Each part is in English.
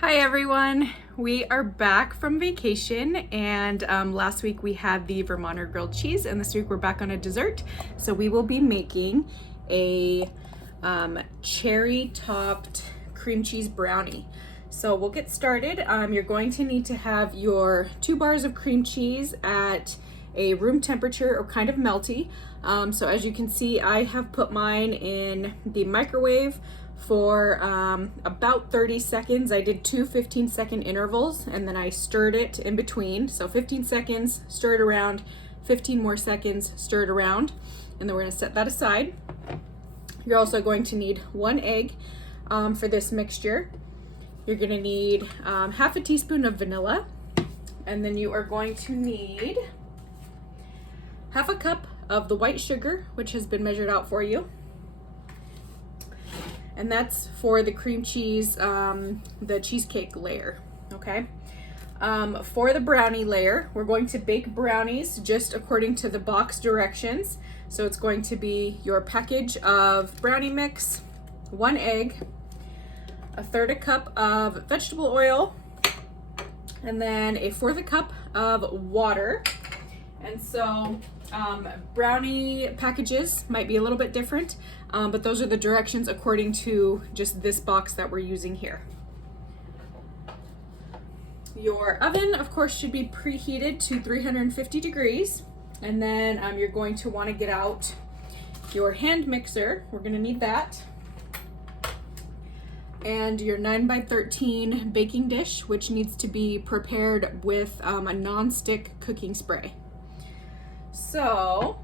Hi everyone, we are back from vacation and last week we had the Vermonter grilled cheese and this week we're back on a dessert. So we will be making a cherry topped cream cheese brownie. So we'll get started. You're going to need to have your 2 bars of cream cheese at a room temperature or kind of melty. So as you can see, I have put mine in the microwave for about 30 seconds. I did 2 15-second intervals and then I stirred it in between. So 15 seconds, stir it around, 15 more seconds, stir it around, and then we're gonna set that aside. You're also going to need 1 egg for this mixture. You're gonna need half a teaspoon of vanilla, and then you are going to need half a cup of the white sugar, which has been measured out for you. And that's for the cream cheese, the cheesecake layer, okay? For the brownie layer, we're going to bake brownies just according to the box directions. So it's going to be your package of brownie mix, 1 egg, 1/3 cup of vegetable oil, and then 1/4 cup of water. And so brownie packages might be a little bit different, but those are the directions according to just this box that we're using here. Your oven, of course, should be preheated to 350 degrees. And then you're going to want to get out your hand mixer. We're going to need that. And your 9x13 baking dish, which needs to be prepared with a non-stick cooking spray. So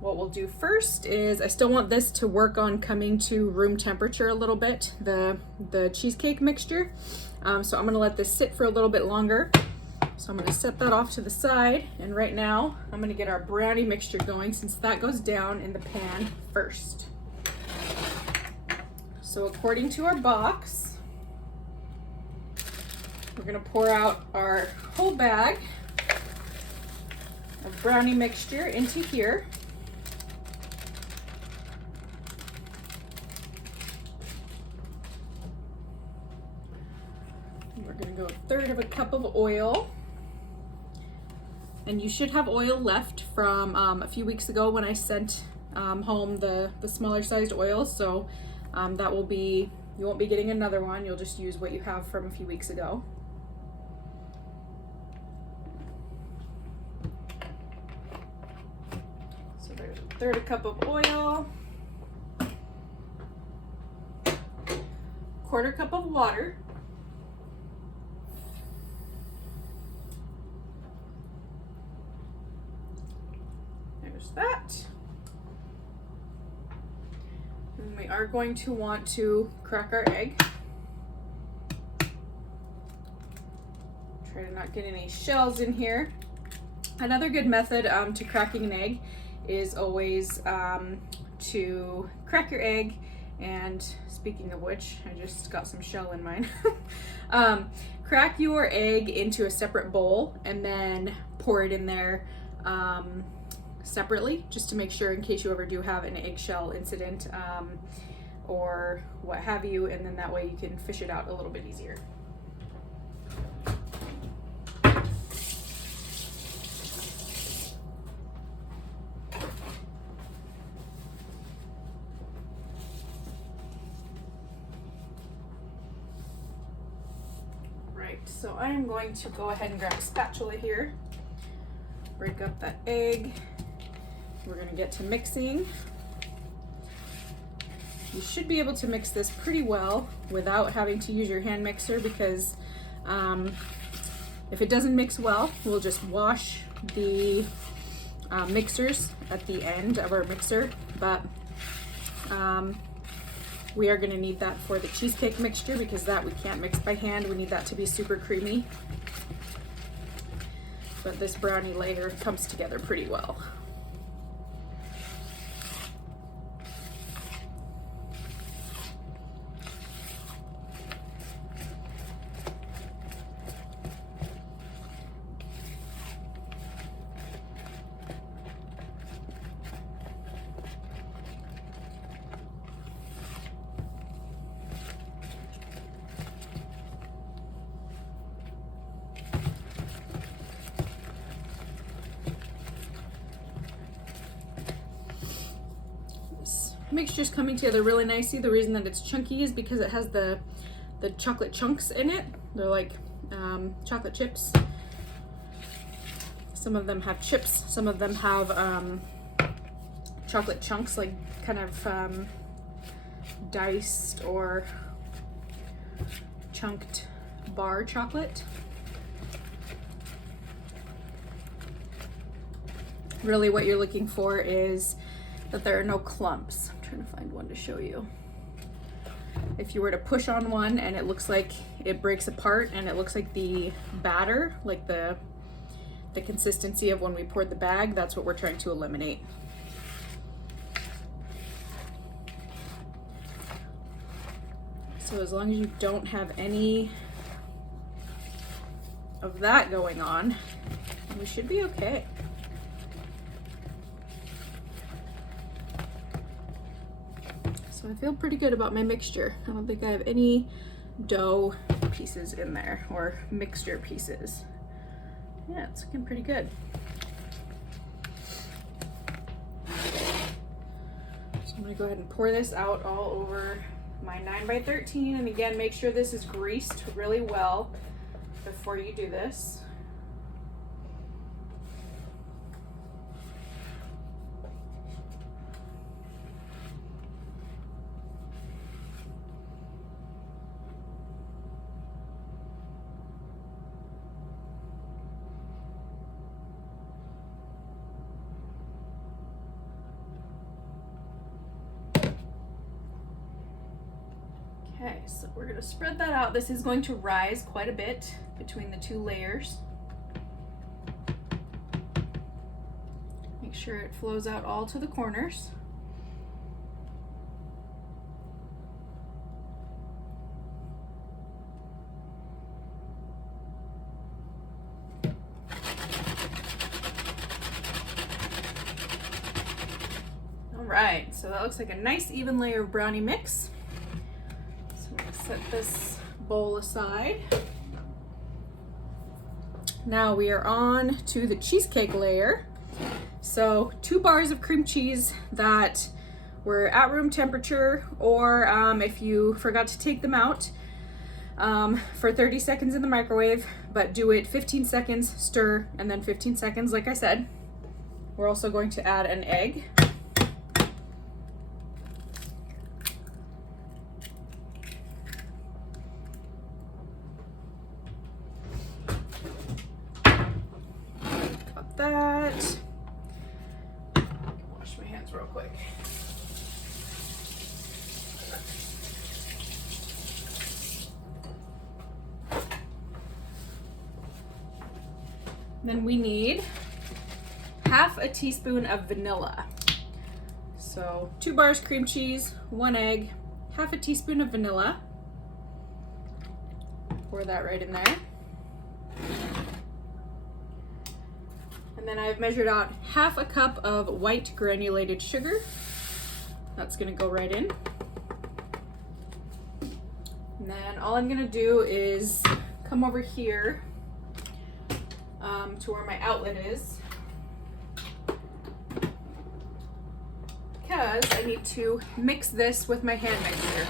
what we'll do first is, I still want this to work on coming to room temperature a little bit, the cheesecake mixture. So I'm gonna let this sit for a little bit longer. So I'm gonna set that off to the side. And right now, I'm gonna get our brownie mixture going since that goes down in the pan first. So according to our box, we're gonna pour out our whole bag of brownie mixture into here. We're gonna go 1/3 cup of oil. And you should have oil left from a few weeks ago when I sent home the smaller sized oils. So that will be, you won't be getting another one. You'll just use what you have from a few weeks ago. So there's 1/3 cup of oil, 1/4 cup of water, there's that. And we are going to want to crack our egg. Try to not get any shells in here. Another good method to cracking an egg is always to crack your egg, and speaking of which, I just got some shell in mine. Crack your egg into a separate bowl and then pour it in there separately, just to make sure in case you ever do have an eggshell incident or what have you, and then that way you can fish it out a little bit easier. Right, so I am going to go ahead and grab a spatula here, break up that egg. We're gonna get to mixing. You should be able to mix this pretty well without having to use your hand mixer, because if it doesn't mix well, we'll just wash the mixers at the end of our mixer. But we are gonna need that for the cheesecake mixture, because that we can't mix by hand. We need that to be super creamy. But this brownie layer comes together pretty well. mixture's coming together really nicely. The reason that it's chunky is because it has the chocolate chunks in it. They're like chocolate chips. Some of them have chips, some of them have chocolate chunks, like kind of diced or chunked bar chocolate. Really what you're looking for is that there are no clumps. I'm trying to find one to show you. If you were to push on one and it looks like it breaks apart and it looks like the batter, like the consistency of when we poured the bag, that's what we're trying to eliminate. So as long as you don't have any of that going on, we should be okay. So I feel pretty good about my mixture. I don't think I have any dough pieces in there or mixture pieces. Yeah, it's looking pretty good. So I'm gonna go ahead and pour this out all over my 9x13, and again, make sure this is greased really well before you do this. Okay, so we're going to spread that out. This is going to rise quite a bit between the two layers. Make sure it flows out all to the corners. All right, so that looks like a nice even layer of brownie mix. Set this bowl aside. Now we are on to the cheesecake layer. So 2 bars of cream cheese that were at room temperature, or if you forgot to take them out, for 30 seconds in the microwave, but do it 15 seconds, stir, and then 15 seconds, like I said. We're also going to add an egg. That. Wash my hands real quick. Then we need half a teaspoon of vanilla. So 2 bars cream cheese, 1 egg, half a teaspoon of vanilla. Pour that right in there. And then I've measured out half a cup of white granulated sugar. That's gonna go right in. And then all I'm gonna do is come over here to where my outlet is, because I need to mix this with my hand mixer.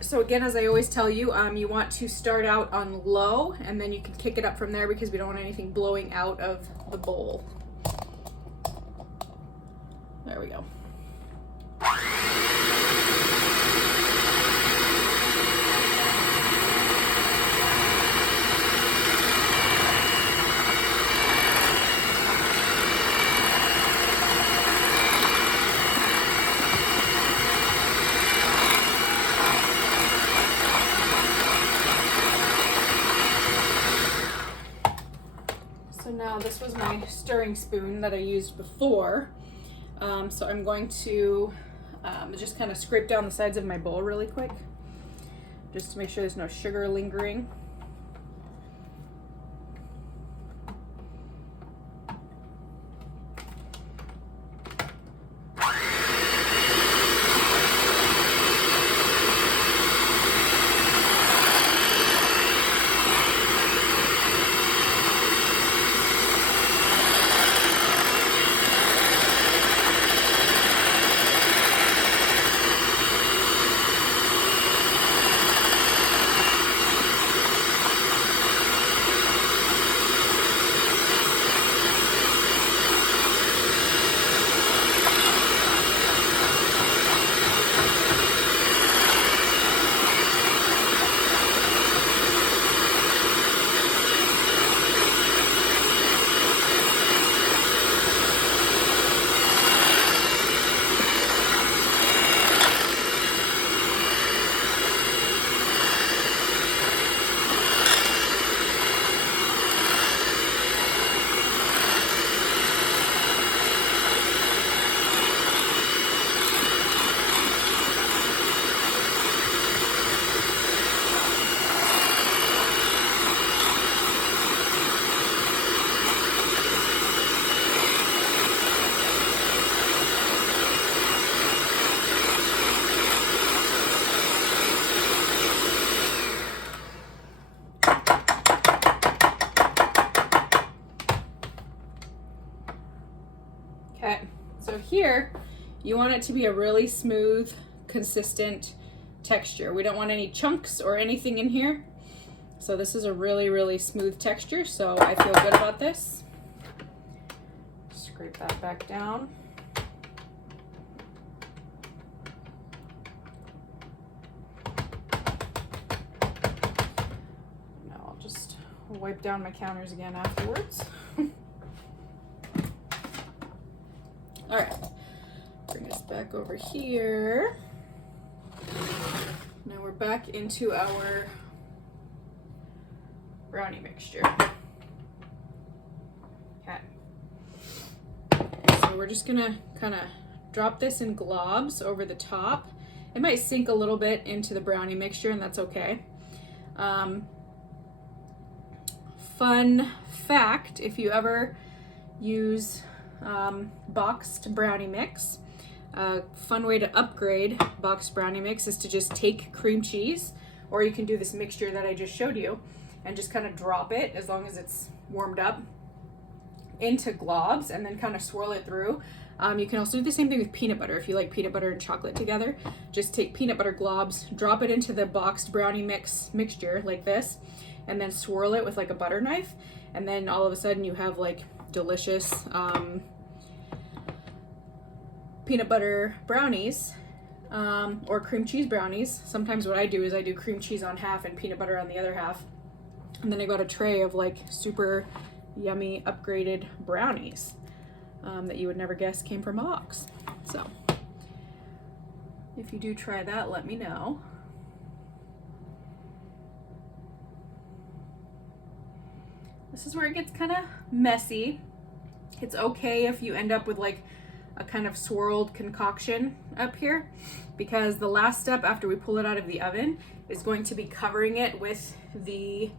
So again, as I always tell you, you want to start out on low, and then you can kick it up from there because we don't want anything blowing out of the bowl. There we go. Now this was my stirring spoon that I used before, so I'm going to just kind of scrape down the sides of my bowl really quick, just to make sure there's no sugar lingering. here, you want it to be a really smooth, consistent texture. We don't want any chunks or anything in here. So this is a really, really smooth texture, so I feel good about this. Scrape that back down. Now I'll just wipe down my counters again afterwards. All right, bring this back over here. Now we're back into our brownie mixture. Okay. So we're just gonna kind of drop this in globs over the top. It might sink a little bit into the brownie mixture, and that's okay. Fun fact, if you ever use boxed brownie mix, a fun way to upgrade boxed brownie mix is to just take cream cheese, or you can do this mixture that I just showed you and just kind of drop it, as long as it's warmed up, into globs and then kind of swirl it through. You can also do the same thing with peanut butter. If you like peanut butter and chocolate together, just take peanut butter globs, drop it into the boxed brownie mixture like this, and then swirl it with like a butter knife, and then all of a sudden you have like delicious peanut butter brownies, or cream cheese brownies. Sometimes what I do is I do cream cheese on half and peanut butter on the other half, and then I got a tray of like super yummy upgraded brownies that you would never guess came from a box. So if you do try that, let me know. This is where it gets kind of messy. It's okay if you end up with like a kind of swirled concoction up here, because the last step after we pull it out of the oven is going to be covering it with the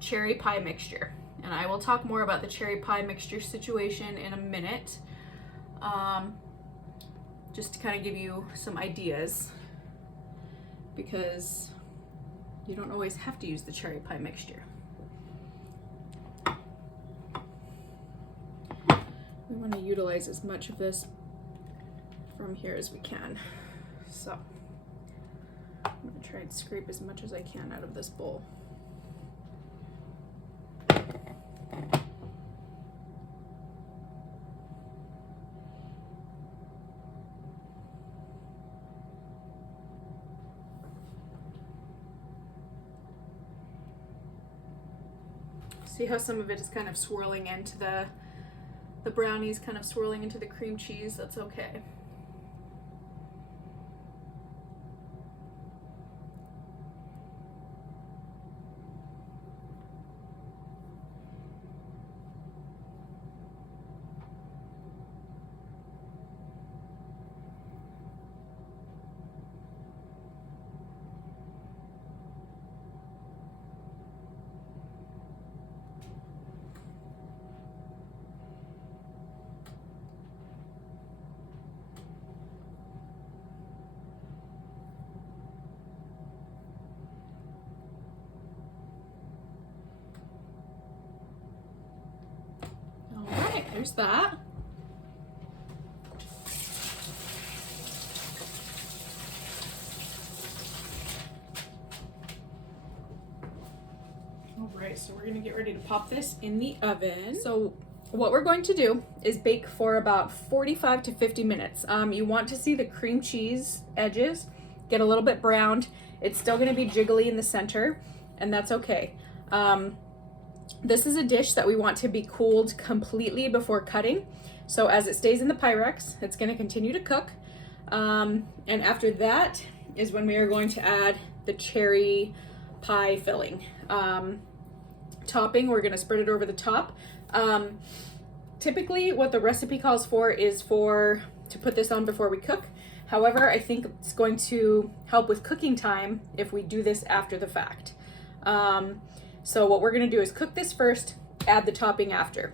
cherry pie mixture. And I will talk more about the cherry pie mixture situation in a minute, just to kind of give you some ideas, because you don't always have to use the cherry pie mixture. We want to utilize as much of this from here as we can. So I'm going to try and scrape as much as I can out of this bowl. See how some of it is kind of swirling into the brownies, kind of swirling into the cream cheese? That's okay. There's that. All right, so we're gonna get ready to pop this in the oven. So what we're going to do is bake for about 45 to 50 minutes. You want to see the cream cheese edges get a little bit browned. It's still gonna be jiggly in the center, and that's okay. This is a dish that we want to be cooled completely before cutting. So as it stays in the Pyrex, it's going to continue to cook. And after that is when we are going to add the cherry pie filling. Topping, we're going to spread it over the top. Typically what the recipe calls for is to put this on before we cook. However, I think it's going to help with cooking time if we do this after the fact. So what we're going to do is cook this first, add the topping after.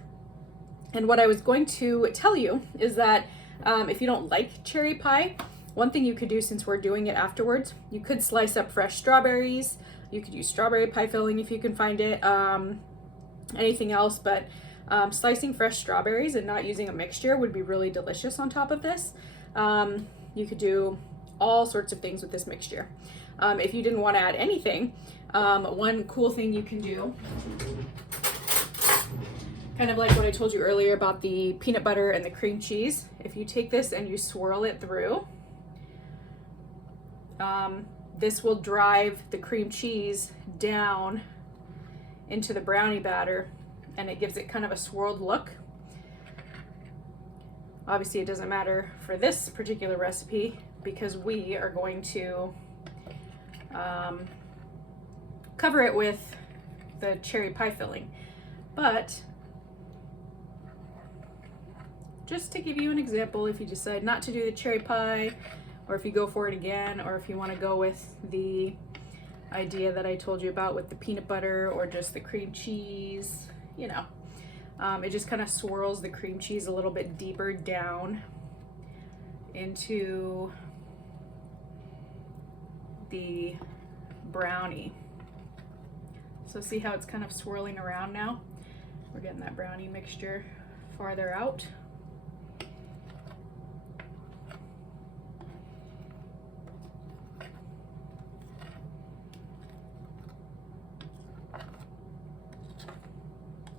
And what I was going to tell you is that if you don't like cherry pie, one thing you could do, since we're doing it afterwards, you could slice up fresh strawberries. You could use strawberry pie filling if you can find it. Anything else, but Slicing fresh strawberries and not using a mixture would be really delicious on top of this. You could do all sorts of things with this mixture. If you didn't want to add anything, one cool thing you can do, kind of like what I told you earlier about the peanut butter and the cream cheese, if you take this and you swirl it through, this will drive the cream cheese down into the brownie batter, and it gives it kind of a swirled look. Obviously it doesn't matter for this particular recipe because we are going to cover it with the cherry pie filling. But just to give you an example, if you decide not to do the cherry pie, or if you go for it again, or if you want to go with the idea that I told you about with the peanut butter or just the cream cheese, you know, it just kind of swirls the cream cheese a little bit deeper down into the brownie. So see how it's kind of swirling around now? We're getting that brownie mixture farther out.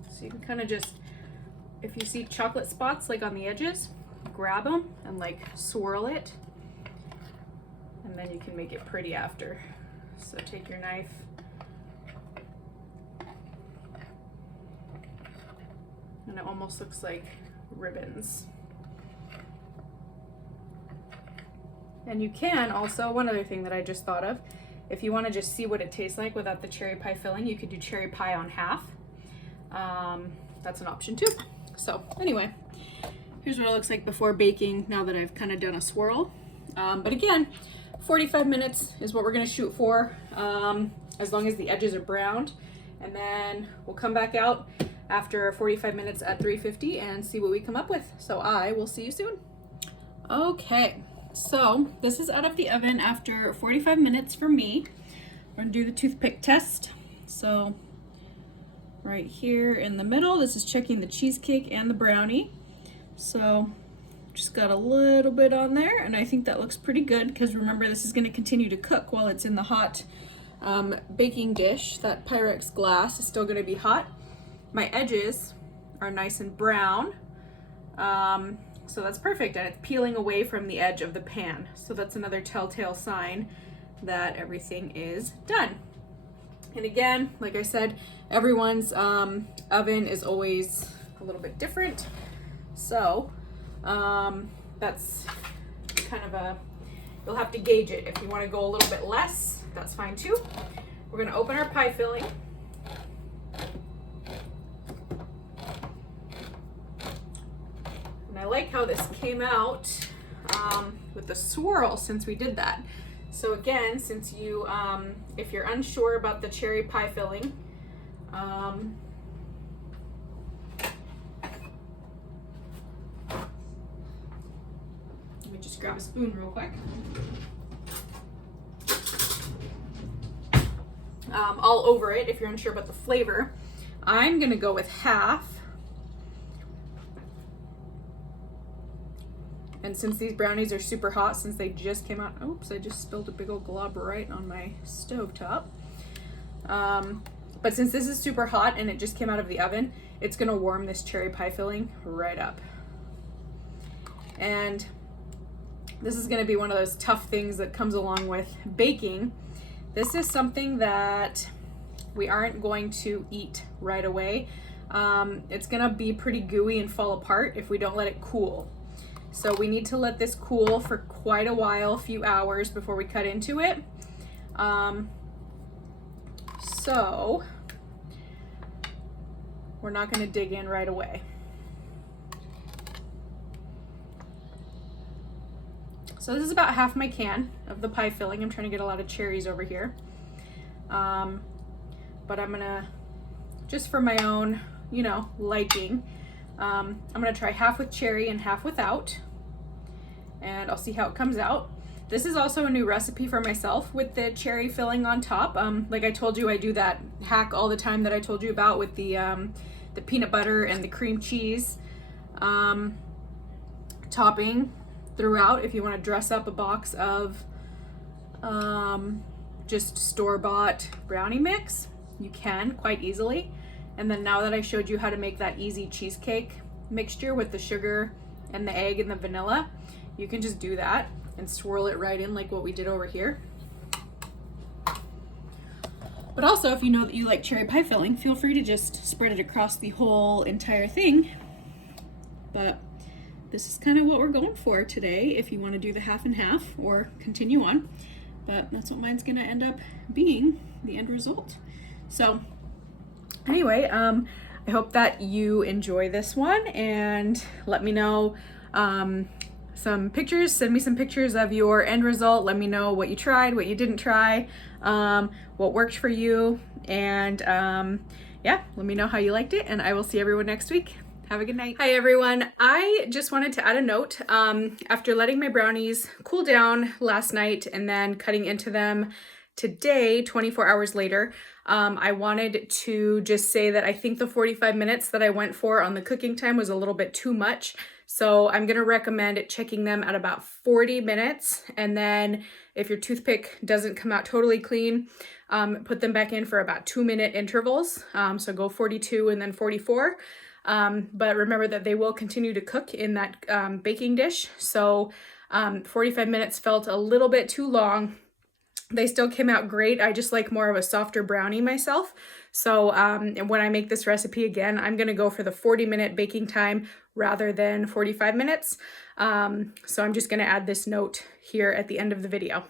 So you can kind of just, if you see chocolate spots like on the edges, grab them and like swirl it, and then you can make it pretty after. So take your knife and it almost looks like ribbons. And you can also, one other thing that I just thought of, if you want to just see what it tastes like without the cherry pie filling, you could do cherry pie on half. That's an option too. So anyway, here's what it looks like before baking now that I've kind of done a swirl. But again, 45 minutes is what we're going to shoot for, as long as the edges are browned. And then we'll come back out after 45 minutes at 350 and see what we come up with. So I will see you soon. Okay, so this is out of the oven after 45 minutes for me. We're going to do the toothpick test. So right here in the middle, this is checking the cheesecake and the brownie. So just got a little bit on there, and I think that looks pretty good because remember, this is going to continue to cook while it's in the hot baking dish. That Pyrex glass is still going to be hot. My edges are nice and brown, so that's perfect, and it's peeling away from the edge of the pan. So that's another telltale sign that everything is done. And again, like I said, everyone's oven is always a little bit different. So that's kind of you'll have to gauge it. If you want to go a little bit less, that's fine too. We're going to open our pie filling. And I like how this came out with the swirl since we did that. So again, since you, if you're unsure about the cherry pie filling, let me just grab a spoon real quick. All over it, if you're unsure about the flavor, I'm gonna go with half. And since these brownies are super hot, since they just came out, oops, I just spilled a big old glob right on my stovetop. But since this is super hot and it just came out of the oven, it's gonna warm this cherry pie filling right up. And this is gonna be one of those tough things that comes along with baking. This is something that we aren't going to eat right away. It's gonna be pretty gooey and fall apart if we don't let it cool. So we need to let this cool for quite a while, a few hours before we cut into it. So we're not going to dig in right away. So this is about half my can of the pie filling. I'm trying to get a lot of cherries over here. But I'm gonna, just for my own, you know, liking, I'm gonna try half with cherry and half without, and I'll see how it comes out. This is also a new recipe for myself with the cherry filling on top. Like I told you, I do that hack all the time that I told you about with the the peanut butter and the cream cheese topping throughout. If you want to dress up a box of just store-bought brownie mix, you can quite easily. And then now that I showed you how to make that easy cheesecake mixture with the sugar and the egg and the vanilla, you can just do that and swirl it right in like what we did over here. But also, if you know that you like cherry pie filling, feel free to just spread it across the whole entire thing. But this is kind of what we're going for today, if you want to do the half and half or continue on. But that's what mine's gonna end up being, the end result. So anyway, I hope that you enjoy this one, and let me know some pictures. Send me some pictures of your end result. Let me know what you tried, what you didn't try, what worked for you, and yeah, let me know how you liked it, and I will see everyone next week. Have a good night. Hi everyone. I just wanted to add a note. After letting my brownies cool down last night and then cutting into them today, 24 hours later, I wanted to just say that I think the 45 minutes that I went for on the cooking time was a little bit too much. So I'm gonna recommend checking them at about 40 minutes. And then if your toothpick doesn't come out totally clean, put them back in for about 2-minute intervals. So go 42 and then 44. But remember that they will continue to cook in that baking dish. So 45 minutes felt a little bit too long. They still came out great. I just like more of a softer brownie myself. So when I make this recipe again, I'm gonna go for the 40-minute baking time rather than 45 minutes. So I'm just gonna add this note here at the end of the video.